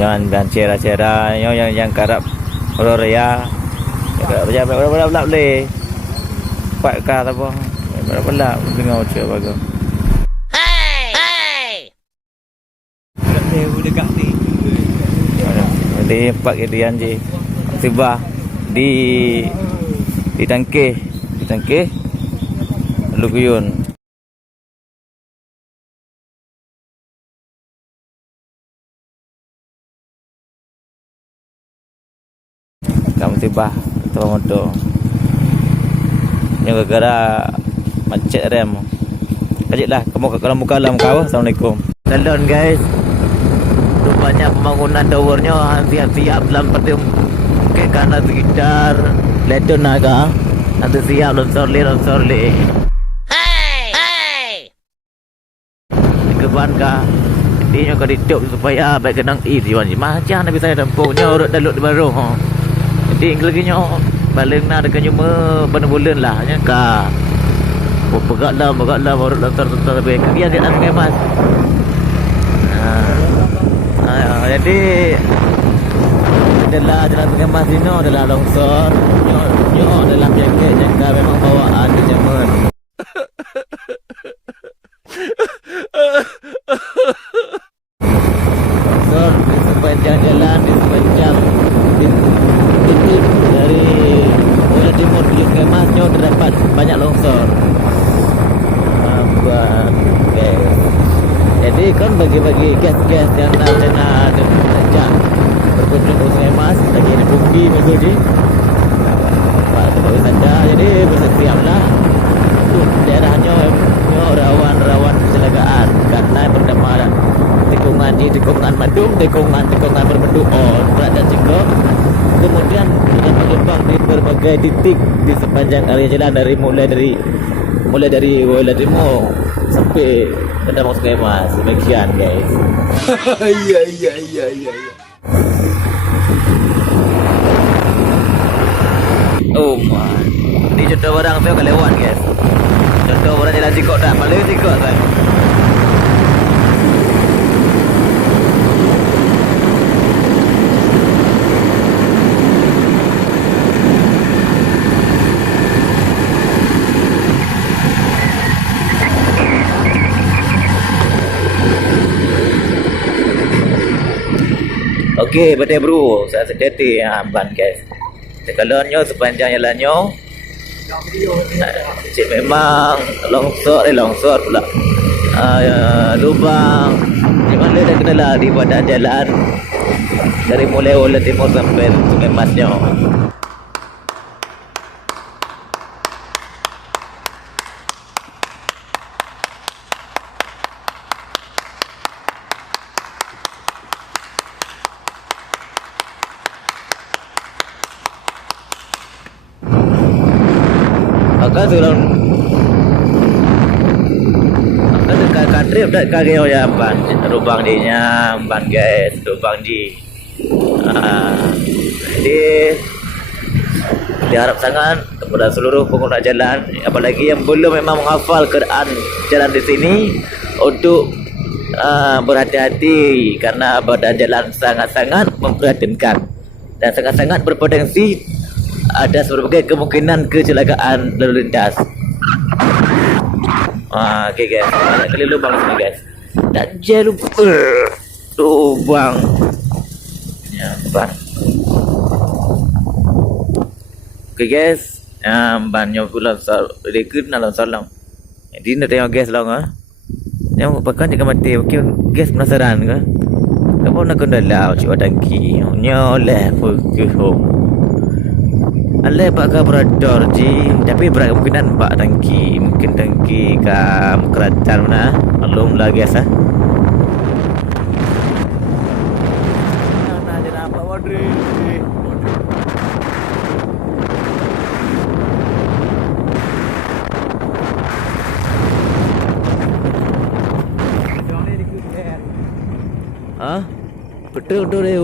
Jangan dan cera-cera yang karap Roria. Ya berapa boleh. Pak kah apa? Berapa dengar cak bagus. Dekat ni. Di empat kedian je. Tiba di tangkih. Lalu kuyun. Kamu tiba tu motor. Yang gara-gara macet rem. Kajiklah kamu kalau muka dalam kau. Assalamualaikum. Salon guys. Rupanya pembangunan towernya siap dalam pada ke kanan sekitar ledon naga. Nanti siap longsor le. Keban ka. Dia kau dituk supaya baik kenang diwan. Macam nak bisa dampungnya urut dalut di baru. Jadi lagi nyo paling nak dekat cuma bulan lah nya ka. Begaklah urut lantar baik. Dia nak mengemas. Jadi adalah jalan pengemas ini adalah longsor. Nyo dalam jaket jangka memang bawaan di zaman. Longsor di sepanjang jalan, di sepanjang titik dari Wilayah Timur menuju Kemas, nyo terdapat banyak longsor. Okay. Jadi kan bagi-bagi gas-gas yang nak ajak berkunjung ke Kemas lagi ada bukti minggu ni. Pak Ketua Wisata jadi bersiaplah untuk daerahnya rawan kecelakaan karena bernama tikungan madung, tikungan berbenduk berat dan juga kemudian dengan menyumbang di berbagai titik di sepanjang area jalan mulai dari Wilayah Timur sampai ke Masuk Kemas. Demikian guys. Iya. Oh my. Ini contoh barang tu akan lewat guys. Contoh barang jalan sikok tak malu sikok kan. Okey, betul bro. Saya sedeti ban guys. Sekalonnya sepanjang jalannya cik memang longsor pula. Lubang memang dia dah kenalah di badan jalan dari mulai Wilayah Timur sampai Sungai Masnya. Maka turun dekat country dah kagak ya ban lubang dinya ban guys lubang di jadi diharap sangat kepada seluruh pengguna jalan apalagi yang belum memang menghafal keadaan jalan di sini untuk berhati-hati karena badan jalan sangat-sangat memprihatinkan dan sangat-sangat berpotensi ada berbagai kemungkinan kecelakaan lalu lintas. Okay guys, banyak kali lubang sini guys. Tak je lubang. Ya, ban. Okay guys, bannya pula dia kena salam. Jadi nak tengok gas lah yang pakai jangan mati. Okay, gas penasaran ke? Kamu nak kendalau cik tangki. Nyoleh pergi. Alai pak kabrador ji, tapi berkemungkinan pak tangki, mungkin tangki kam kerajaan mana, belum lagi asa. Mana je nampak wadri. Betul tu deh.